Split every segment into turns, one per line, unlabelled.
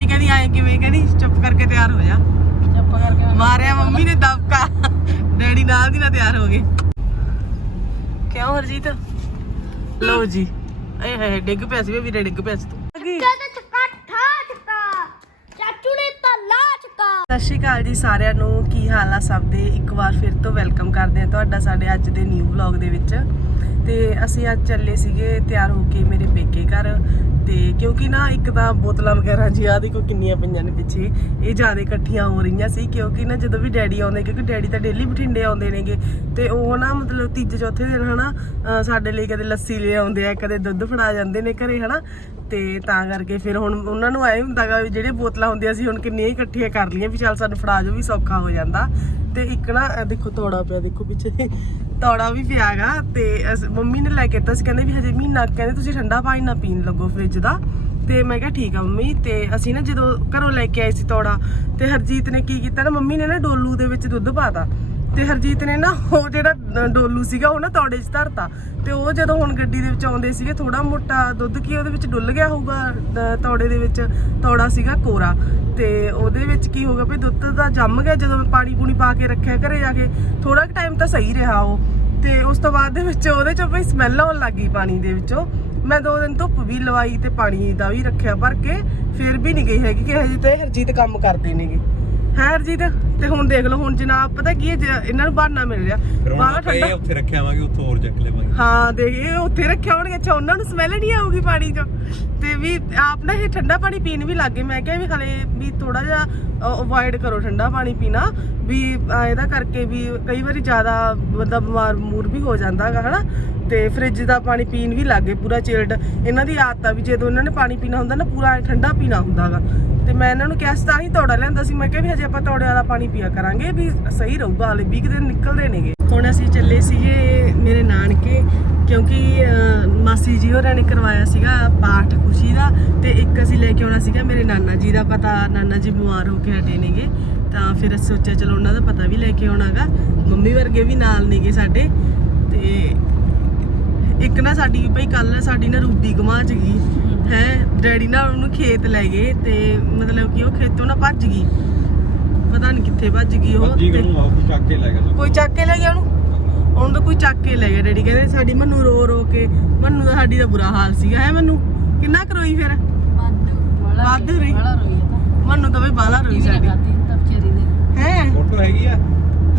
ਕਹਿੰਦੀ ਆਏ ਕਿਵੇਂ? ਕਹਿੰਦੀ ਚੁੱਪ ਕਰਕੇ ਤਿਆਰ ਹੋ ਜਾ।
ਚੁੱਪ ਕਰਕੇ
ਮਾਰਿਆ ਮੰਮੀ ਨੇ ਦਬਕਾ। ਡੈਡੀ ਨਾਲ ਦੀ ਨਾਲ ਤਿਆਰ ਹੋ ਗਏ। ਕਿਉਂ ਹਰਜੀਤ? ਲਓ ਜੀ। ਏ ਹੈ ਡਿੱਗ ਪਿਆ ਸੀ ਵੀ ਵੀਰੇ ਡਿੱਗ ਪਿਆ ਸੀ ਤੂੰ।
ਲਾ
ਸਤਿ ਸ਼੍ਰੀ ਅਕਾਲ ਜੀ ਸਾਰਿਆਂ ਨੂੰ। ਕੀ ਹਾਲ ਆ ਸਭ ਦੇ? ਇੱਕ ਵਾਰ ਫਿਰ ਤੋਂ ਵੈਲਕਮ ਕਰਦੇ ਤੁਹਾਡਾ ਸਾਡੇ ਅੱਜ ਦੇ ਨਿਊ ਵਲੌਗ ਦੇ ਵਿੱਚ। ਤੇ ਅਸੀਂ ਅੱਜ ਚੱਲੇ ਸੀਗੇ ਤਿਆਰ ਹੋ ਕੇ ਮੇਰੇ ਪੇਕੇ ਘਰ ਤੇ ਕਿਉਂਕਿ ਨਾ ਇੱਕ ਤਾਂ ਬੋਤਲਾਂ ਵਗੈਰਾ ਜੀ ਆ ਦੇਖੋ ਕਿੰਨੀਆਂ ਪਈਆਂ ਨੇ ਪਿੱਛੇ। ਇਹ ਜ਼ਿਆਦਾ ਇਕੱਠੀਆਂ ਹੋ ਰਹੀਆਂ ਸੀ ਕਿਉਂਕਿ ਨਾ ਜਦੋਂ ਵੀ ਡੈਡੀ ਆਉਂਦੇ, ਕਿਉਂਕਿ ਡੈਡੀ ਤਾਂ ਡੇਲੀ ਬਠਿੰਡੇ ਆਉਂਦੇ ਨੇਗੇ। ਤੇ ਉਹ ਨਾ ਮਤਲਬ ਤੀਜੇ, ਚੌਥੇ ਦਿਨ ਹਨਾ, ਅਹ ਸਾਡੇ ਲਈ ਕਦੇ ਲੱਸੀ ਲੈ ਆਉਂਦੇ ਆ, ਕਦੇ ਦੁੱਧ ਫੜਾ ਜਾਂਦੇ ਨੇ ਘਰੇ ਹਨਾ। ਤੇ ਤਾਂ ਕਰਕੇ ਫਿਰ ਹੁਣ ਉਹਨਾਂ ਨੂੰ ਐ ਹੁੰਦਾਗਾ ਵੀ ਜਿਹੜੇ ਬੋਤਲਾਂ ਹੁੰਦੀਆਂ ਸੀ ਹੁਣ ਕਿੰਨੀਆਂ ਹੀ ਇਕੱਠੀਆਂ ਕਰ ਲਈਆਂ ਵੀ ਚੱਲ ਸਾਨੂੰ ਫੜਾ ਜੋ ਵੀ ਸੌਖਾ ਹੋ ਜਾਂਦਾ। ਤੇ ਇੱਕ ਨਾ, ਇਹ ਦੇਖੋ ਤੌੜਾ ਪਿਆ, ਦੇਖੋ ਪਿੱਛੇ। ਤੌੜਾ ਵੀ ਪਿਆਗਾ ਤੇ ਅਸ- ਮੰਮੀ ਨੇ ਲੈ ਕੇ ਦਿੱਤਾ ਸੀ, ਕਹਿੰਦੇ ਵੀ ਹਜੇ ਮਹੀਨਾ ਕੁ ਕਹਿੰਦੇ ਤੁਸੀਂ ਠੰਡਾ ਪਾਣੀ ਨਾ ਪੀਣ ਲੱਗੋ ਫ੍ਰਿਜ ਦਾ। ਤੇ ਮੈਂ ਕਿਹਾ ਠੀਕ ਆ ਮੰਮੀ, ਤੇ ਅਸੀਂ ਨਾ ਜਦੋਂ ਘਰੋਂ ਲੈ ਕੇ ਆਏ ਸੀ ਤੌੜਾ, ਤੇ ਹਰਜੀਤ ਨੇ ਕੀ ਕੀਤਾ ਨਾ, ਮੰਮੀ ਨੇ ਨਾ ਡੋਲੂ ਦੇ ਵਿੱਚ ਦੁੱਧ ਪਾਤਾ ਤੇ ਹਰਜੀਤ ਨੇ ਨਾ ਉਹ ਜਿਹੜਾ ਡੋਲੂ ਸੀਗਾ ਉਹ ਨਾ ਤੌੜੇ 'ਚ ਧਰਤਾ। ਤੇ ਉਹ ਜਦੋਂ ਹੁਣ ਗੱਡੀ ਦੇ ਵਿੱਚ ਆਉਂਦੇ ਸੀਗੇ ਥੋੜਾ ਮੋਟਾ ਦੁੱਧ ਕੀ ਉਹਦੇ ਵਿੱਚ ਡੁੱਲ ਗਿਆ ਹੋਊਗਾ ਅ, ਤੌੜੇ ਦੇ ਵਿੱਚ ਤੌੜਾ ਸੀਗਾ ਕੋਰਾ। ਤੇ ਉਹਦੇ ਵਿੱਚ ਕੀ ਹੋਗਾ ਵੀ ਦੁੱਧ ਦਾ ਜੰਮ ਗਿਆ ਜਦੋਂ ਪਾਣੀ ਪੂਣੀ ਪਾ ਕੇ ਰੱਖਿਆ ਘਰੇ ਜਾ ਕੇ ਥੋੜਾ ਕੁ ਟਾਈਮ ਤਾਂ ਸਹੀ ਰਿਹਾ ਉਹ। ਤੇ ਉਸ ਤੋਂ ਬਾਅਦ ਦੇ ਵਿੱਚ ਉਹਦੇ ਚੋਂ ਵੀ ਸਮੈਲ ਆਉਣ ਲੱਗ ਗਈ ਪਾਣੀ ਦੇ ਵਿੱਚੋਂ। ਮੈਂ ਦੋ ਦਿਨ ਧੁੱਪ ਵੀ ਲਵਾਈ ਤੇ ਪਾਣੀ ਦਾ ਵੀ ਰੱਖਿਆ ਭਰ ਕੇ ਫਿਰ ਵੀ ਨਹੀਂ ਗਈ ਹੈਗੀ ਕਿ ਹਜੇ ਤੇ ਹਰਜੀਤ ਕੰਮ ਕਰਦੇ ਨੇਗੇ। ਹੈ ਹਰਜੀਤ? ਤੇ ਹੁਣ ਦੇਖ ਲਓ ਹੁਣ ਜਨਾਬ ਪਤਾ ਕੀ ਹੈ ਜ- ਇਹਨਾਂ ਨੂੰ ਬਹਾਨਾ ਮਿਲ ਰਿਹਾ ਬਾਹਰ ਠੰਡਾ।
ਉੱਥੇ ਰੱਖਿਆ ਆਵਾਂਗੇ ਉੱਥੋਂ ਹੋਰ ਚੱਕ ਲਵਾਂਗੇ।
ਹਾਂ ਦੇਖ ਇਹ ਉੱਥੇ ਰੱਖਿਆ ਹੋਣਗੇ ਅੱਛਾ ਉਹਨਾਂ ਨੂੰ ਸਮੈਲ ਨਹੀਂ ਆਊਗੀ ਪਾਣੀ ਚੋਂ। ਤੇ ਵੀ ਆਪ ਨਾ ਇਹ ਠੰਡਾ ਪਾਣੀ ਪੀਣ ਵੀ ਲੱਗੇ ਮੈਂ ਕਿਹਾ ਵੀ ਹਲੇ ਵੀ ਥੋੜਾ ਜਿਹਾ ਅਵੋਇਡ ਕਰੋ ਠੰਡਾ ਪਾਣੀ ਪੀਣਾ। ਵੀ ਅਹ, ਇਹਦਾ ਕਰਕੇ ਵੀ ਕਈ ਵਾਰੀ ਜ਼ਿਆਦਾ ਬੰਦਾ ਬਿਮਾਰ ਮੂਰ ਵੀ ਹੋ ਜਾਂਦਾ ਹੈਗਾ ਹਨਾ। ਤੇ ਫ੍ਰਿਜ ਦਾ ਪਾਣੀ ਪੀਣ ਵੀ ਲੱਗੇ ਪੂਰਾ ਚਿਲਡ ਇਹਨਾਂ ਦੀ ਆਦਤ ਆ ਵੀ ਜਦੋਂ ਇਹਨਾਂ ਨੇ ਪਾਣੀ ਪੀਣਾ ਹੁੰਦਾ ਨਾ ਪੂਰਾ ਐਂ ਠੰਡਾ ਪੀਣਾ ਹੁੰਦਾਗਾ ਤੇ ਮੈਂ ਇਹਨਾਂ ਨੂੰ ਕਿਹਾ ਸੀ ਤਾਂ ਹੀ ਤੌੜਾ ਲਿਆਂਦਾ ਸੀ। ਮੈਂ ਕਿਹਾ ਵੀ ਹਜੇ ਆਪਾਂ ਤੌੜੇ ਵਾਲਾ ਪਾਣੀ ਪੀਆ ਕਰਾਂਗੇ ਵੀ ਸਹੀ ਰਹੂਗਾ ਹਲੇ 20 ਕੁ ਦਿਨ ਨਿਕਲਦੇ ਨੇਗੇ। ਹੁਣ ਅਸੀਂ ਚੱਲੇ ਸੀਗੇ ਮੇਰੇ ਨਾਨਕੇ ਕਿਉਂਕਿ ਮਾਸੀ ਜੀ ਹੋਰਾਂ ਨੇ ਕਰਵਾਇਆ ਸੀਗਾ ਪਾਠ ਖੁਸ਼ੀ ਦਾ ਤੇ ਇੱਕ ਅਸੀਂ ਲੈ ਕੇ ਆਉਣਾ ਸੀਗਾ ਮੇਰੇ ਨਾਨਾ ਜੀ ਦਾ ਪਤਾ। ਨਾਨਾ ਜੀ ਬਿਮਾਰ ਹੋ ਕੇ ਹਟੇ ਨੇਗੇ ਤਾਂ ਫਿਰ ਅਸੀਂ ਸੋਚਿਆ ਚਲੋ ਉਹਨਾਂ ਦਾ ਪਤਾ ਵੀ ਲੈ ਕੇ ਆਉਣਾਗਾ। ਮੰਮੀ ਵਰਗੇ ਵੀ ਨਾਲ ਨੇਗੇ ਸਾਡੇ ਤੇ ਇੱਕ ਨਾ ਸਾਡੀ ਭਈ ਕੱਲ ਸਾਡੀ ਨਾ ਰੂਬੀ ਗਮਾ ਚ ਗਈ ਹੈ ਡੈਡੀ ਨਾਲ ਉਹਨੂੰ ਖੇਤ ਲੈ ਗਏ ਤੇ ਮਤਲਬ ਕਿ ਉਹ ਖੇਤੋਂ ਨਾ ਭੱਜ ਗਈ। ਪਤਾ ਨਹੀਂ ਕਿੱਥੇ ਭੱਜ ਗਈ ਉਹ
ਜੀ
ਤੇ-
ਨੂੰ ਆਪ ਚੱਕ ਕੇ ਲੈ ਗਿਆ
ਕੋਈ ਚੱਕ ਕੇ ਲੈ ਗਿਆ ਉਹਨੂੰ? ਉਹਨੂੰ ਤਾਂ ਕੋਈ ਚੱਕ ਕੇ ਲੈ ਗਿਆ ਡੈਡੀ ਕਹਿੰਦੇ ਸਾਡੀ ਮੰਨੂ ਰੋ ਰੋ ਕੇ ਮੰਨੂ ਦਾ ਸਾਡੀ ਦਾ ਬੁਰਾ ਹਾਲ ਸੀਗਾ ਹੈ ਮੰਨੂ? ਕਿੰਨਾ ਕਰੋਈ ਫਿਰ?
ਵਾਧੂ
ਰਹੀ। ਮੰਨੂ ਤਾਂ ਬਈ ਬਾਲਾ ਰੋਈ ਸਾਡੀ। ਹੈ?
ਫੋਟੋ ਹੈਗੀ ਆ?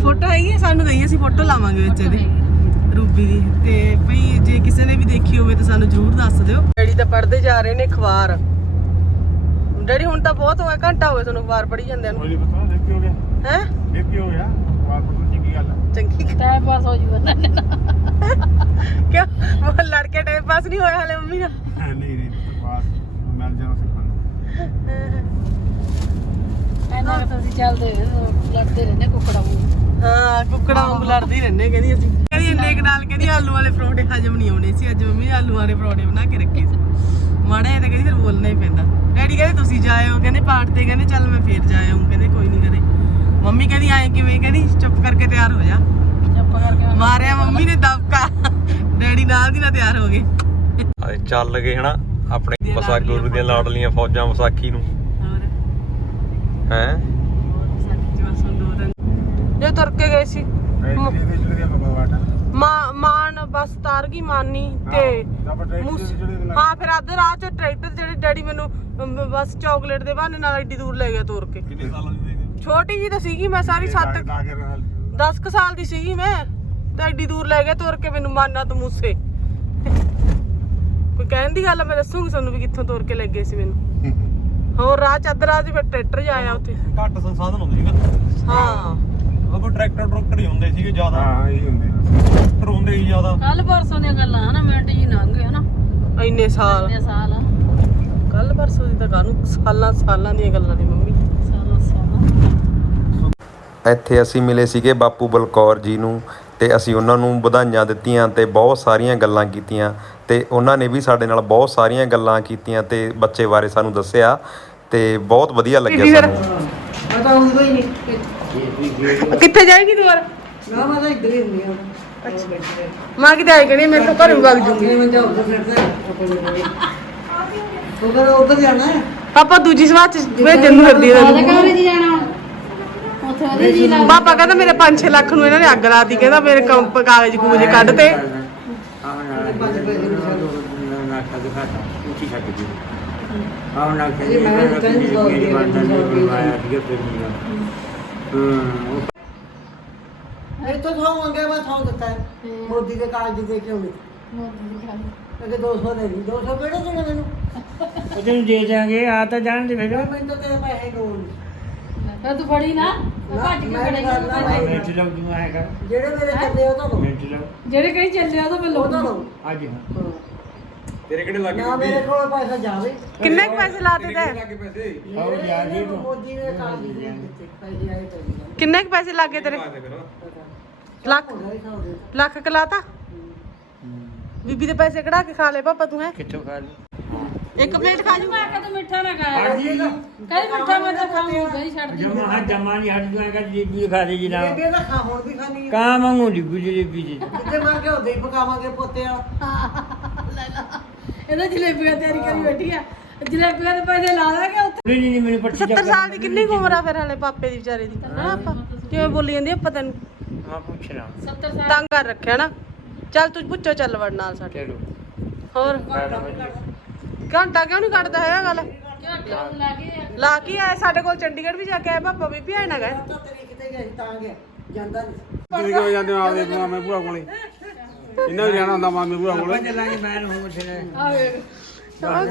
ਫੋਟੋ ਹੈਗੀ ਆ? ਸਾਨੂੰ ਦਈ ਅਸੀਂ ਫੋਟੋ ਲਾਵਾਂਗੇ ਵਿੱਚ ਇਹਦੀ। ਰੂਬੀ ਦੀ। ਤੇ ਭਈ ਜੇ ਕਿਸੇ ਨੇ ਵੀ ਦੇਖੀ ਹੋਵੇ ਤਾਂ ਸਾਨੂੰ ਜ਼ਰੂਰ ਦੱਸ ਦਿਓ। ਡੈਡੀ ਤਾਂ ਪੜ੍ਹਦੇ ਜਾ ਰਹੇ ਨੇ ਅਖਬਾਰ। ਡੈਡੀ ਹੁਣ ਤਾਂ ਬਹੁਤ ਹੋਇਆ ਘੰਟਾ ਹੋ ਗਿਆ ਤੁਹਾਨੂੰ ਅਖਬਾਰ ਪੜ੍ਹੀ ਜਾਂਦਿਆਂ ਨੂੰ।
ਕੋਈ ਪਤਾ ਦੇਖ ਹੋ ਗਿਆ।
ਹੈ?
ਦੇਖ ਕੀ ਹੋ ਗਿਆ। ਪਤਾ ਨਹੀਂ ਕੀ ਗੱਲ ਹੈ
ਚੰਗੀ
ਟਾਈਮ ਪਾਸ ਹੋ ਜੂਗਾ ਨਾ
ਕਿਉਂ? ਉਹ ਲੜਕੇ ਟਾਈਮ ਪਾਸ ਨਹੀਂ ਹੋਇਆ ਹਲੇ ਮੰਮੀ ਦਾ।
ਨਹੀਂ ਨਹੀਂ ਬਾਤ ਮਿਲ ਜਾਣਾ ਸਿੱਖਣ
ਐਨਾ ਕਿ ਤੁਸੀਂ ਚੱਲਦੇ ਲੜਦੇ ਰਹਿੰਦੇ ਕੁੱਕੜਾ ਨੂੰ
ਹਾਂ ਕੁੱਕੜਾ ਵਾਂਗ ਲੜਦੇ ਰਹਿੰਦੇ ਕਹਿੰਦੀ ਅਸੀਂ। ਕਹਿੰਦੀ ਇੰਨੇ ਨਾਲ ਕਹਿੰਦੀ ਆਲੂ ਵਾਲੇ ਪਰੌਂਠੇ ਹਜਮ ਨਹੀਂ ਆਉਣੇ ਸੀ ਅੱਜ ਮੰਮੀ ਆਲੂ ਵਾਲੇ ਪਰੌਂਠੇ ਬਣਾ ਕੇ ਰੱਖੇ ਸੀ। ਮਾੜਾ ਜਿਹਾ ਤਾਂ ਕਹਿੰਦੀ ਫਿਰ ਬੋਲਣਾ ਹੀ ਪੈਂਦਾ। ਡੈਡੀ ਕਹਿੰਦੇ ਤੁਸੀਂ ਜਾਇਓ ਕਹਿੰਦੇ ਪਾਠ ਤੇ ਕਹਿੰਦੇ ਚੱਲ ਮੈਂ ਫੇਰ ਜਾਇਆ ਹੂੰ ਕਹਿੰਦੇ ਕੋਈ ਨਹੀਂ ਕਰੇ। ਮੰਮੀ ਕਹਿੰਦੀ ਆਏ ਕਿਵੇਂ ਕਹਿੰਦੀ ਚੁੱਪ ਕਰਕੇ ਤਿਆਰ ਹੋ ਜਾ।
ਚੁੱਪ ਕਰਕੇ
ਮਾਰਿਆ ਮੰਮੀ ਨੇ ਦਬਕਾ। ਡੈਡੀ ਨਾਲ ਦੀ ਨਾਲ ਤਿਆਰ ਹੋ ਗਏ।
ਆਏ ਚੱਲ ਗਏ ਹਨਾ ਆਪਣੇ ਮਸਾ ਗੁਰੂ ਦੀਆਂ ਲਾਡਲੀਆਂ ਫੌਜਾਂ। ਵਿਸਾਖੀ ਨੂੰ। ਹੈ?
ਜੋ ਤੁਰ ਕੇ ਗਏ ਸੀ। ਮਾਨ ਬਸ ਤਾਰ ਗਈ ਮਾਨੀ ਤੇ ਹਾਂ ਫਿਰ ਅੱਧ ਰਾਹ ਚ ਟਰੈਕਟਰ ਜਿਹੜੇ ਡੈਡੀ ਮੈਨੂੰ ਬਸ ਚਾਕਲੇਟ ਦੇ ਬਹਾਨੇ ਨਾਲ ਐਡੀ ਦੂਰ ਲੈ ਗਿਆ ਤੋਰ ਕੇ।
ਕਿੰਨੇ ਸਾਲਾਂ ਦੀ ਦੇਗੇ
ਛੋਟੀ ਜੀ ਤਾਂ ਸੀਗੀ ਮੈਂ ਸਾਰੀ 7 10 ਕੁ ਸਾਲ ਦੀ ਸੀਗੀ ਮੈਂ ਤੇ ਐਡੀ ਦੂਰ ਲੈ ਗਿਆ ਤੋਰ ਕੇ ਮੈਨੂੰ ਮਾਨਾ ਤੇ ਮੂਸੇ। ਕੋਈ ਕਹਿਣ ਦੀ ਗੱਲ ਮੈਂ ਦੱਸੂਗੀ ਤੁਹਾਨੂੰ ਵੀ ਕਿੱਥੋਂ ਤੋਰ ਕੇ ਲੈ ਗਏ ਸੀ ਮੈਨੂੰ। ਹੋਰ ਰਾਹ ਚ ਅੱਧ ਰਾਹ ਚ ਫਿਰ ਟਰੈਕਟਰ ਜਾਇਆ ਉੱਥੇ।
ਘੱਟ ਸੰਸਾਧਨ ਹੁੰਦੇ ਸੀਗਾ
ਹਾਂ।
ਉਹ ਕੋਈ ਟਰੈਕਟਰ ਟਰੈਕਟਰ ਹੀ ਹੁੰਦੇ ਸੀਗੇ ਜ਼ਿਆਦਾ।
ਹਾਂ ਇਹ ਹੁੰਦੇ
ਟਰੈਕਟਰ ਹੁੰਦੇ ਹੀ ਜ਼ਿਆਦਾ।
ਕੱਲ ਪਰਸੋਂ ਦੀਆਂ ਗੱਲਾਂ ਹਨਾ ਮਿੰਟ ਜੀ ਲੰਘ ਗਏ ਹਨਾ।
ਇੰਨੇ ਸਾਲ।
ਇੰਨੇ ਸਾਲ।
ਕੱਲ ਪਰਸੋਂ ਦੀ ਤਾਂ ਕਾਹਨੂੰ ਸਾਲਾਂ ਸਾਲਾਂ ਦੀਆਂ ਗੱਲਾਂ ਨੇ ਮੰਮੀ।
ਸਾਲਾਂ ਸਾਲਾਂ।
ਇੱਥੇ ਅਸੀਂ ਮਿਲੇ ਸੀਗੇ ਬਾਪੂ ਬਲਕੌਰ ਜੀ ਨੂੰ ਤੇ ਅਸੀਂ ਉਹਨਾਂ ਨੂੰ ਵਧਾਈਆਂ ਦਿੱਤੀਆਂ ਤੇ ਬਹੁਤ ਸਾਰੀਆਂ ਗੱਲਾਂ ਕੀਤੀਆਂ ਤੇ ਉਹਨਾਂ ਨੇ ਵੀ ਸਾਡੇ ਨਾਲ ਬਹੁਤ ਸਾਰੀਆਂ ਗੱਲਾਂ ਕੀਤੀਆਂ ਤੇ ਬੱਚੇ ਬਾਰੇ ਸਾਨੂੰ ਦੱਸਿਆ ਤੇ ਬਹੁਤ ਵਧੀਆ ਲੱਗਿਆ ਸਾਨੂੰ।
ਕਿੱਥੇ ਜਾਏਗੀ ਦੁਬਾਰਾ?
ਨਾ ਮੈਂ ਤਾਂ ਇੱਧਰ ਹੀ ਹੁੰਦੀ ਆ
ਮਾਂ ਕਿਤੇ ਆਈ ਕਣੀ ਮੇਰੇ ਤੋਂ ਘਰ ਵਗ ਜੂਗੀ।
ਉਧਰ ਜਾਣਾ ਹੈ।
ਪਾਪਾ ਦੂਜੀ ਸਵਾਰ ਚ ਭੇਜਣ ਨੂੰ ਫਿਰਦੀ ਹੈ
ਉਹਦੇ ਕਮਰੇ 'ਚ ਜਾਣਾ ਹੁਣ। ਉੱਥੇ ਉਹਦੀ ਜੀ ਲੱਗ
ਪਾਪਾ ਕਹਿੰਦਾ ਮੇਰੇ 5-6 ਲੱਖ ਨੂੰ ਇਹਨਾਂ ਨੇ ਅੱਗ ਲਾਤੀ ਕਹਿੰਦਾ ਮੇਰੇ ਕੰਪ ਕਾਗਜ਼ ਕੂਗਜ਼ ਕੱਢ ਤੇ
ਇੱਥੋਂ ਥਾਂ ਮੰਗਿਆ ਮੈਂ ਥਾਂ ਦਿੱਤਾ। ਹੈ। ਮੋਦੀ ਦੇ ਕਾਗਜ਼ ਦੇ ਕੇ ਆਉਣੇ ਅਗੇ 200 ਦੇ ਦੀ। 200 ਕਿਹੜੇ ਦੇਣੇ ਮੈਨੂੰ?
ਤੈਨੂੰ ਦੇ ਜਾਾਂਗੇ ਆ ਤਾਂ ਜਾਣ ਦੇ ਫਿਰ।
ਮੈਨੂੰ ਤਾਂ ਤੇਰੇ ਪੈਸੇ ਲੋੜ
ਫਿਰ ਤੂੰ ਫੜੀ ਨਾ। ਉਹ ਭੱਜ ਕੇ
ਮੈਂ
ਫੜੇ
ਗੱਲ ਨਾ ਲਾਈ।
ਮਿੰਟ ਲੱਗ ਜੂ ਆਏਗਾ
ਜਿਹੜੇ ਮੇਰੇ ਚੱਲੇ ਉਹ ਤਾਂ ਦੋ
ਮਿੰਟ ਲੱਗ
ਜਿਹੜੇ ਕਹੀਂ ਚੱਲਿਆ ਤਾਂ ਮੈਂ
ਉਹ ਤਾਂ
ਲੋਕ
ਦੋ
ਅੱਜ ਹਾਂ।
ਤੇਰੇ ਕਿਹੜੇ ਲੱਗ
ਨਾ ਮੇਰੇ ਕੋਲ ਪੈਸਾ ਜਾਵੇ।
ਕਿੰਨੇ ਕੁ ਪੈਸੇ ਲਾਤੇ ਤੇ
ਲੱਗੇ ਪੈਸੇ?
ਆਓ ਜਾ ਜੀ
ਮੋਦੀ ਨੇ ਦੇ ਦਿੱਤੇ ਪੈਸੇ ਆਏ ਤਾਂ
ਕਿੰਨੇ ਕੁ ਪੈਸੇ ਲੱਗੇ ਤੇਰੇ? ਲੱਖ? ਲੱਖ ਕਲਾਤਾ ਬੀਬੀ ਦੇ ਪੈਸੇ ਕਢਾ ਕੇ ਖਾ ਲੈ ਪਾਪਾ ਤੂੰ ਹੈ।
ਕਿੱਥੋਂ ਖਾ ਲਈ?
ਇੱਕ ਪਲੇਟ ਖਾ ਜੂ
ਮੈਂ ਕਦੋਂ ਮਿੱਠਾ ਨਾ ਖਾ
ਅੱਜ ਜੀ
ਕਈ ਮਿੱਠਾ ਮੈਂ ਤਾਂ ਖਾਊਂਗਾ ਦਹੀਂ ਛੱਡ ਦੀ।
ਜਮਾ ਹਾਂ ਜਮਾ ਨਹੀਂ ਹੱਟ ਜਾਏਗਾ ਜੀਬੀ ਖਾ ਲਈ ਜੀ ਨਾ
ਇਹਦੇ ਤਾਂ ਖਾ ਹੁਣ ਵੀ ਖਾਣੀ ਹੈ
ਕਾਂ ਮੰਗੂ ਜੀ ਗੁਜਰੀ ਵੀ ਜੀ।
ਜਿੱਥੇ ਮੰਗ ਕੇ ਉਹਦੇ ਹੀ ਪਕਾਵਾਂਗੇ ਪੋਤੇ ਵਾਲਾ
ਇਹਦਾ ਜਲੇਬੀਆਂ ਤਿਆਰੀ ਕਰੀ ਬੈਠੀ ਆ। ਜਲੇਬੀਆਂ ਦੇ ਪੈਸੇ ਲਾ ਦਾਂਗੇ ਉੱਥੇ।
ਨਹੀਂ ਨਹੀਂ ਮੈਨੂੰ ਪੱਟੀ
70 ਸਾਲ ਦੀ ਕਿੰਨੀ ਕੁ ਉਮਰ ਆ ਫਿਰ ਹਲੇ ਪਾਪੇ ਦੀ ਵਿਚਾਰੇ ਦੀ? ਹਨਾ ਆਪਾਂ? ਕਿਵੇਂ ਬੋਲੀ ਜਾਂਦੀ ਆ ਪਤਾ ਨੂੰ
ਮੈਂ ਪੁੱਛਣਾ।
70 ਸਾਲ।
ਤੰਗ ਕਰ ਰੱਖਿਆ ਨਾ। ਚੱਲ ਤੂੰ ਪੁੱਛੋ ਚੱਲ ਵੜ ਨਾਲ ਸਾਡੇ।
ਚਲੋ।
ਹੋਰ? ਘੰਟਾ ਕਿਉਂ ਨਹੀਂ ਕੱਢਦਾ ਹੈਗਾ ਗੱਲ? ਲਾ ਕੇ ਆਇਆ। ਸਾਡੇ ਕੋਲ ਚੰਡੀਗੜ੍ਹ ਵੀ ਜਾ ਕੇ ਆਇਆ ਪਾਪਾ ਵੀ ਆਏ ਨਾ ਗਏ।
ਤਾਂ ਤੇਰੀ ਕਿਤੇ ਗਿਆ ਸੀ ਤਾਂ ਗਿਆ ਜਾਂਦਾ ਨਹੀਂ
ਤੁਸੀਂ ਕਿਉਂ ਜਾਂਦੇ ਹੋ ਆਪਦੇ ਮਾਮੇ ਭੂਆ ਕੋਲੇ। ਇਹਨਾਂ ਨੂੰ ਜਾਣਾ ਹੁੰਦਾ ਮਾਮੇ ਭੂਆ ਕੋਲੇ।
ਚੱਲਾਂਗੇ ਮੈਂ ਨੂੰ ਪੁੱਛਣਾ
ਆ ਵੇਖ
ਚੱਲ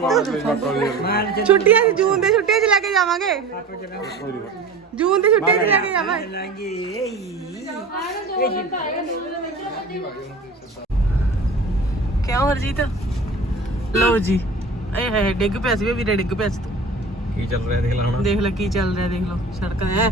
ਤੂੰ ਛੁੱਟੀਆਂ 'ਚ ਜੂਨ ਦੇ ਛੁੱਟੀਆਂ 'ਚ ਲੈ ਕੇ ਜਾਵਾਂਗੇ? ਜੂਨ ਦੀ ਛੁੱਟੀਆਂ 'ਚ ਲੈ ਕੇ ਜਾਵਾਂਗੇ ਕਿਉਂ ਹਰਜੀਤ? ਲਓ ਜੀ ਏ ਹੈ ਡਿੱਗ ਪਿਆ ਸੀ ਵੇ ਵੀਰੇ ਡਿੱਗ ਪਿਆ ਸੀ ਤੂੰ।
ਕੀ ਚੱਲ ਰਿਹਾ ਦੇਖ ਲੈ ਹੁਣ।
ਦੇਖ ਲੈ ਕੀ ਚੱਲ ਰਿਹਾ ਦੇਖ ਲਓ ਸੜਕ ਹੈ।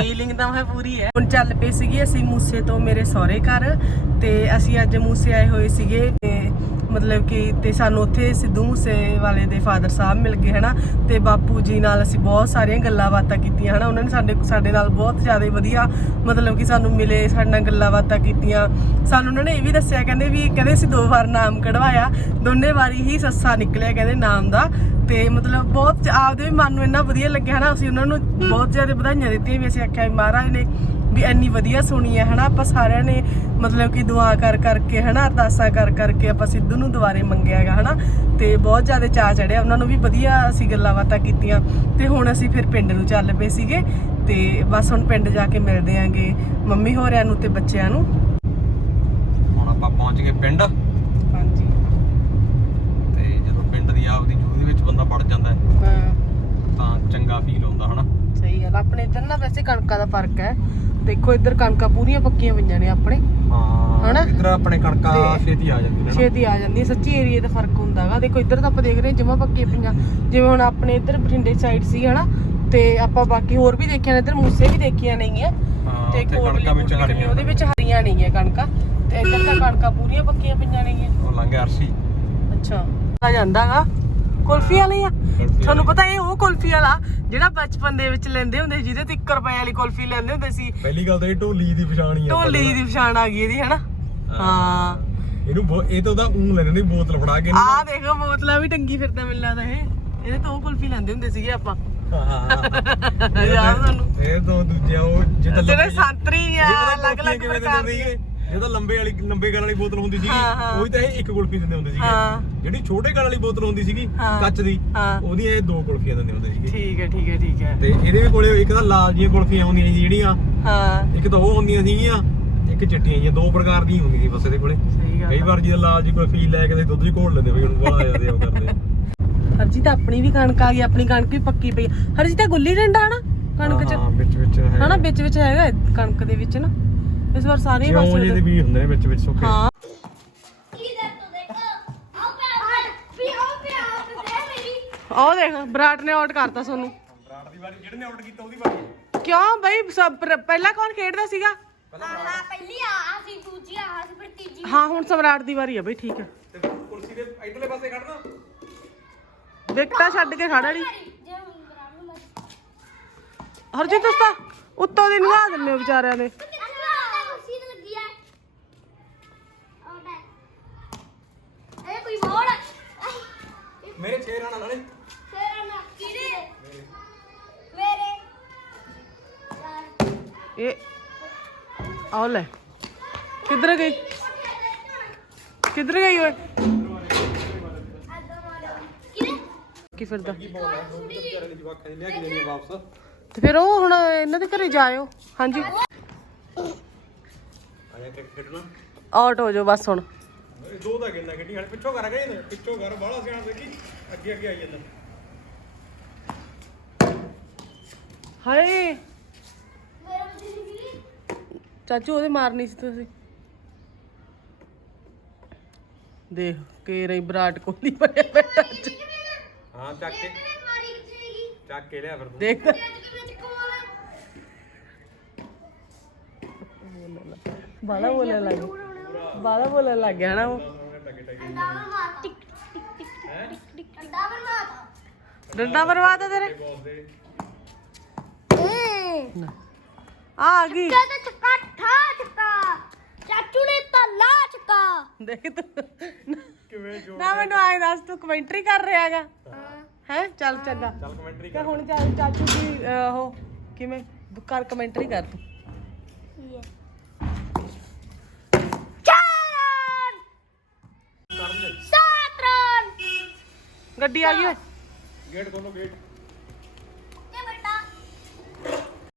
ਫੀਲਿੰਗ ਤਾਂ ਹੈ ਪੂਰੀ ਹੈ। ਹੁਣ ਚੱਲ ਪਏ ਸੀਗੇ ਅਸੀਂ ਮੂਸੇ ਤੋਂ ਮੇਰੇ ਸਹੁਰੇ ਘਰ ਤੇ ਅਸੀਂ ਅੱਜ ਮੂਸੇ ਆਏ ਹੋਏ ਸੀਗੇ ਤੇ ਮਤਲਬ ਕਿ ਤੇ ਸਾਨੂੰ ਉੱਥੇ ਸਿੱਧੂ ਮੂਸੇ ਵਾਲੇ ਦੇ ਫਾਦਰ ਸਾਹਿਬ ਮਿਲ ਗਏ ਹਨਾ? ਤੇ ਬਾਪੂ ਜੀ ਨਾਲ ਅਸੀਂ ਬਹੁਤ ਸਾਰੀਆਂ ਗੱਲਾਂ ਬਾਤਾਂ ਕੀਤੀਆਂ ਹਨਾ? ਉਹਨਾਂ ਨੇ ਸਾਡੇ ਸਾਡੇ ਨਾਲ ਬਹੁਤ ਜ਼ਿਆਦਾ ਵਧੀਆ ਮਤਲਬ ਕਿ ਸਾਨੂੰ ਮਿਲੇ ਸਾਡੇ ਨਾਲ ਗੱਲਾਂ ਬਾਤਾਂ ਕੀਤੀਆਂ। ਸਾਨੂੰ ਉਹਨਾਂ ਨੇ ਇਹ ਵੀ ਦੱਸਿਆ ਕਹਿੰਦੇ ਵੀ ਕਹਿੰਦੇ ਅਸੀਂ ਦੋ ਵਾਰ ਨਾਮ ਕਢਵਾਇਆ ਦੋਨੇ ਵਾਰੀ ਹੀ ਸੱਸਾ ਨਿਕਲਿਆ ਕਹਿੰਦੇ ਨਾਮ ਦਾ। ਤੇ ਮਤਲਬ ਬਹੁਤ ਆਪਦੇ ਵੀ ਮਨ ਨੂੰ ਇੰਨਾ ਵਧੀਆ ਲੱਗਿਆ ਹਨਾ ਅਸੀਂ ਉਹਨਾਂ ਨੂੰ ਬਹੁਤ ਜ਼ਿਆਦਾ ਵਧਾਈਆਂ ਦਿੱਤੀਆਂ ਵੀ ਅਸੀਂ ਆਖਿਆ ਵੀ ਮਹਾਰਾਜ ਨੇ ਵੀ ਇੰਨੀ ਵਧੀਆ ਸੁਣੀ ਹੈ ਹਨਾ ਆਪਾਂ ਸਾਰਿਆਂ ਨੇ ਮਤਲਬ ਕਿ ਦੁਆ ਕਰ ਕਰਕੇ ਹਨਾ ਅਰਦਾਸਾਂ ਕਰ ਕਰਕੇ ਆਪਾਂ ਸਿੱਧੂ ਨੂੰ ਦੁਬਾਰੇ ਮੰਗਿਆ ਹੈਗਾ ਹਨਾ ਤੇ ਬਹੁਤ ਜ਼ਿਆਦਾ ਚਾਅ ਚੜਿਆ ਉਹਨਾਂ ਨੂੰ ਵੀ ਵਧੀਆ ਅਸੀਂ ਗੱਲਾਂ ਬਾਤਾਂ ਕੀਤੀਆਂ ਤੇ ਹੁਣ ਅਸੀਂ ਫਿਰ ਪਿੰਡ ਨੂੰ ਚੱਲ ਪਏ ਸੀਗੇ ਤੇ ਬਸ ਹੁਣ ਪਿੰਡ ਜਾ ਕੇ ਮਿਲਦੇ ਆਂਗੇ ਮੰਮੀ ਹੋਰਿਆਂ ਨੂੰ ਤੇ ਬੱਚਿਆਂ ਨੂੰ।
ਹੁਣ ਆਪਾਂ ਪਹੁੰਚ ਗਏ ਪਿੰਡ
ਹਾਂਜੀ
ਤੇ ਜਦੋਂ ਪਿੰਡ ਦੀ ਆਪਦੀ ਜੂਹ ਦੇ ਵਿੱਚ ਬੰਦਾ ਵੜ ਜਾਂਦਾ ਹੈ
ਹਾਂ
ਤਾਂ ਚੰਗਾ ਫੀਲ ਹੁੰਦਾ ਹਨਾ?
ਸਹੀ ਗੱਲ ਆਪਣੇ ਇੱਧਰ ਨਾ ਵੈਸੇ ਕਣਕਾਂ ਦਾ ਫ਼ਰਕ ਹੈ। ਦੇਖੋ ਇੱਧਰ ਕਣਕਾਂ ਪੂਰੀਆਂ ਪੱਕੀਆਂ ਪਈਆਂ ਨੇ ਆਪਣੇ।
ਹਾਂ
ਹਨਾ?
ਇਧਰ ਆਪਣੇ ਕਣਕਾਂ
ਤੇ-
ਛੇਤੀ ਆ ਜਾਂਦੀ ਨੇ ਨਾ
ਛੇਤੀ ਆ ਜਾਂਦੀ ਹੈ ਸੱਚੀ ਏਰੀਆ ਦਾ ਫ਼ਰਕ ਹੁੰਦਾਗਾ ਦੇਖੋ ਇੱਧਰ ਤਾਂ ਆਪਾਂ ਦੇਖ ਰਹੇ ਜਮਾ ਪੱਕੀਆਂ ਪਈਆਂ। ਜਿਵੇਂ ਹੁਣ ਆਪਣੇ ਇੱਧਰ ਬਠਿੰਡੇ ਸਾਈਡ ਸੀ ਹਨਾ? ਤੇ ਆਪਾਂ ਬਾਕੀ ਹੋਰ ਵੀ ਦੇਖਿਆ ਨੇ ਇੱਧਰ ਮੂਸੇ ਵੀ ਦੇਖੀਆਂ ਨੇਗੀਆਂ।
ਹਾਂ
ਤੇ
ਉੱਥੇ
ਕੋਟਲੀ
ਕਣਕਾਂ ਵਿੱਚ
ਕੁਟਲੀ
ਹਰੀਆਂ
ਉਹਦੇ ਵਿੱਚ ਹਰੀਆਂ ਨੇਗੀਆਂ ਕਣਕਾਂ। ਤੇ ਇੱਧਰ ਤਾਂ ਕਣਕਾਂ ਪੂਰੀਆਂ ਪੱਕੀਆਂ ਪਈਆਂ ਨੇਗੀਆਂ।
ਉਹ ਲੰਘਿਆ ਅਰਸ਼ੀ।
ਅੱਛਾ। ਆ ਜਾਂਦਾਗਾ ਕੁਲਫੀ ਵਾਲੀ ਆ। ਤੁਹਾਨੂੰ ਪਤਾ ਇਹ ਉਹ ਕੁਲਫੀ ਵਾਲਾ ਜਿਹੜਾ ਬਚਪਨ ਦੇ ਵਿੱਚ ਲੈਂਦੇ ਹੁੰਦੇ ਸੀ, ਜਿਹਦੇ ਤੇ 1 ਰੁਪਏ ਵਾਲੀ ਕੁਲਫੀ ਲੈਂਦੇ ਹੁੰਦੇ ਸੀ।
ਪਹਿਲੀ ਗੱਲ ਤਾਂ ਇਹ ਢੋਲੀ ਦੀ ਪਛਾਣ ਹੀ ਆ
ਢੋਲੀ ਦੀ ਪਛਾਣ ਆ ਗਈ ਇਹਦੀ ਹਨਾ? ਹਾਂ।
ਇਹਨੂੰ ਇਹ ਤਾਂ ਉਹਦਾ ਊਂ ਲੈਂਦੇ ਨੇ ਬੋਤਲ ਫੜਾ ਕੇ
ਆ ਦੇਖੋ ਬੋਤਲਾਂ ਵੀ ਟੰਗੀ ਫਿਰਦਾ ਮੈਨੂੰ ਲੱਗਦਾ ਇਹ। ਇਹਦੇ ਤੋਂ ਉਹ ਕੁਲਫੀ ਲੈਂਦੇ ਹੁੰਦੇ ਸੀਗੇ ਆਪਾਂ।
ਹਾਂ।
ਯਾਦ ਤੁਹਾਨੂੰ।
ਇਹ ਤੋਂ ਦੂਜਿਆਂ ਉਹ ਜਿੱਦਾਂ
ਜਿਹੜੇ ਸੰਤਰੀ ਆ ਅਲੱਗ ਅਲੱਗ ਪ੍ਰਕਾਰ ਦੇ
ਜਿਹਦਾ ਲੰਬੇ ਵਾਲੀ ਲੰਬੇ ਗਲ ਵਾਲੀ ਬੋਤਲ ਹੁੰਦੀ
ਹਾਂ।
ਉਹੀ ਤਾਂ ਇਹ ਇੱਕ ਕੁਲਫੀ ਦਿੰਦੇ ਹੁੰਦੇ ਸੀਗੇ।
ਹਾਂ।
ਜਿਹੜੀ ਛੋਟੇ ਗਲ ਵਾਲੀ ਬੋਤਲ ਹੁੰਦੀ ਸੀਗੀ
ਹਾਂ।
ਕੱਚ ਦੀ
ਹਾਂ।
ਉਹਦੀਆਂ ਇਹ ਦੋ ਕੁਲਫੀਆਂ ਦਿੰਦੇ ਹੁੰਦੇ ਸੀਗੇ।
ਠੀਕ ਹੈ ਠੀਕ ਹੈ ਠੀਕ ਹੈ।
ਤੇ ਇਹਦੇ ਵੀ ਕੋਲੇ ਇੱਕ ਤਾਂ ਲਾਲ ਜੀਆਂ ਕੁਲਫੀਆਂ ਹੁੰਦੀਆਂ ਸੀ ਜਿਹੜੀਆਂ
ਹਾਂ।
ਇੱਕ ਤਾਂ ਉਹ ਹੁੰਦੀਆਂ ਸੀਗੀਆਂ ਇੱਕ ਚਿੱਟੀਆਂ ਜੀਆਂ ਦੋ ਪ੍ਰਕਾਰ ਦੀਆਂ ਹੁੰਦੀਆਂ ਸੀ ਬਸ ਇਹਦੇ ਕੋਲੇ।
ਸਹੀ ਗੱਲ
ਕਈ ਵਾਰ ਜਿਹਦਾ ਲਾਲ ਜੀ ਕੁਲਫੀ ਲੈ ਕੇ ਤੇ ਦੁੱਧ 'ਚ ਘੋਲ ਲੈਂਦੇ ਬਈ ਹੁਣ ਬਾਹਲਾ ਜਾਂਦੇ ਉਹ ਕਰਦੇ
ਹਰਜੀ ਤਾਂ ਆਪਣੀ ਵੀ ਕਣਕ ਆ ਗਈ ਆਪਣੀ ਕਣਕ ਵੀ ਪੱਕੀ ਪਈ ਹਰਜੀ ਤਾਂ ਗੁੱਲੀ ਡੰਡਾ ਹਨਾ ਕਣਕ ਚ?
ਹਾਂ ਵਿੱਚ ਵਿੱਚ ਹੈ।
ਹਨਾ ਵਿੱਚ ਵਿੱਚ ਹੈਗਾ ਇਹ ਕਣਕ ਦੇ ਵਿੱਚ ਨਾ। ਇਸ ਵਾਰ ਸਾਰੇ
ਜਿਉਂ
ਪਾਸੇ
ਜਿਹੇ ਦੇ ਵੀ ਹੁੰਦੇ ਨੇ ਵਿੱਚ ਵਿੱਚ ਸੁੱਕੇ।
ਹਾਂ।
ਆਹ ਦੇਖ
ਬਰਾਟ ਨੇ ਆਊਟ ਕਰਤਾ ਤੁਹਾਨੂੰ
ਬਰਾਟ ਦੀ ਵਾਰੀ ਜਿਹੜੇ ਨੇ ਆਊਟ ਕੀਤਾ ਉਹਦੀ ਵਾਰੀ।
ਕਿਉਂ ਬਈ ਸਭ- ਪਰ- ਕੌਣ ਖੇਡਦਾ ਸੀਗਾ?
ਆਹ ਪਹਿਲੀ ਆ ਅਸੀਂ ਦੂਜੀ ਆ ਅਸੀਂ ਫਿਰ ਤੀਜੀ
ਹਾਂ ਹੁਣ ਸਮਰਾਟ ਦੀ ਵਾਰੀ ਆ ਬਈ ਠੀਕ ਹੈ
ਕੁਰਸੀ ਦੇ ਇਧਰਲੇ ਪਾਸੇ ਖੜਨਾ।
ਵਿਕਟਾ ਛੱਡ ਕੇ ਖੜਾ
ਲਈ ਵਾਰੀ।
ਜੇ ਤੁਸੀਂ ਤਾਂ ਉੱਤੋਂ ਦੀ ਨਵਾ ਦਿੰਦੇ ਹੋ ਵਿਚਾਰਿਆਂ
ਨੇ
ਮੇਰੇ 6 ਨਾਲੇ।
ਇਹ ਆਹ ਲੈ। ਕਿੱਧਰ ਗਈ? ਕਿੱਧਰ ਗਈ ਓਏ? ਕੀ ਫਿਰਦਾ? ਤੇ ਫਿਰ ਉਹ ਹੁਣ ਇਹਨਾਂ ਦੇ ਘਰੇ ਜਾਇਓ। ਹਾਂਜੀ।
ਆ
ਆਊਟ ਹੋ ਜਾਓ ਬਸ ਹੁਣ।
ਇਹ ਦੋ ਤਾਂ ਗੇਂਦਾਂ ਖੇਡੀ ਹਲੇ ਪਿੱਛੋਂ ਕਰ ਗਏ ਨੇ ਪਿੱਛੋਂ ਕਰ ਬਾਹਲਾ ਸਿਆਣਾ ਦੇਖੀ ਅੱਗੇ ਅੱਗੇ ਆਈ ਜਾਂਦਾ
ਹਾਏ। ਚਾਚੂ ਉਹਦੇ ਮਾਰਨੀ ਸੀ ਤੁਸੀਂ। ਦੇਖ ਕੇ ਰਹੀ ਵਿਰਾਟ ਕੋਹਲੀ ਬਣਿਆ ਬੈਠਾ ਅੱਜ
ਹਾਂ ਚੱਕ ਕੇ।
ਮਾਰੀ ਕਿੱਥੇ ਗਈ
ਚੱਕ ਕੇ ਲਿਆ ਫਿਰ ਤੂੰ।
ਦੇਖ। ਬਾਲਾ ਬੋਲਣ ਲੱਗ ਬਾਲਾ ਬੋਲਣ ਲੱਗ ਗਿਆ ਨਾ ਉਹ? ਡੰਡਾ ਬਰਬਾਦ ਹੈ ਤੇਰੇ। ਨਾ। ਆ ਆ ਗਈ।
ਕਹਿੰਦਾ ਚੱਕਾ ਠਾ ਚੱਕਾ। ਚਾਚੂ ਨੇ ਤਾਂ ਲਾ ਚੱਕਾ।
ਦੇਖ ਤੂੰ। ਕਿਵੇਂ ਨਾ ਮੈਨੂੰ ਆਏ ਦੱਸ ਤੂੰ ਕਮੈਂਟਰੀ ਕਰ ਰਿਹਾ ਹੈਗਾ। ਹੈ। ਚੱਲ ਚੰਗਾ
ਚੱਲ ਕਮੈਂਟਰੀ
ਕਿ ਹੁਣ ਚੱਲ ਚਾਚੂ ਦੀ ਅਹ, ਉਹ ਕਿਵੇਂ? ਕਰ ਕਮੈਂਟਰੀ ਕਰ ਤੂੰ।
ਚਾਰਨ ਸੱਤ ਰਨ!
ਗੱਡੀ ਆ ਗਈ ਓਏ।
ਗੇਟ ਖੋਲੋ ਗੇਟ।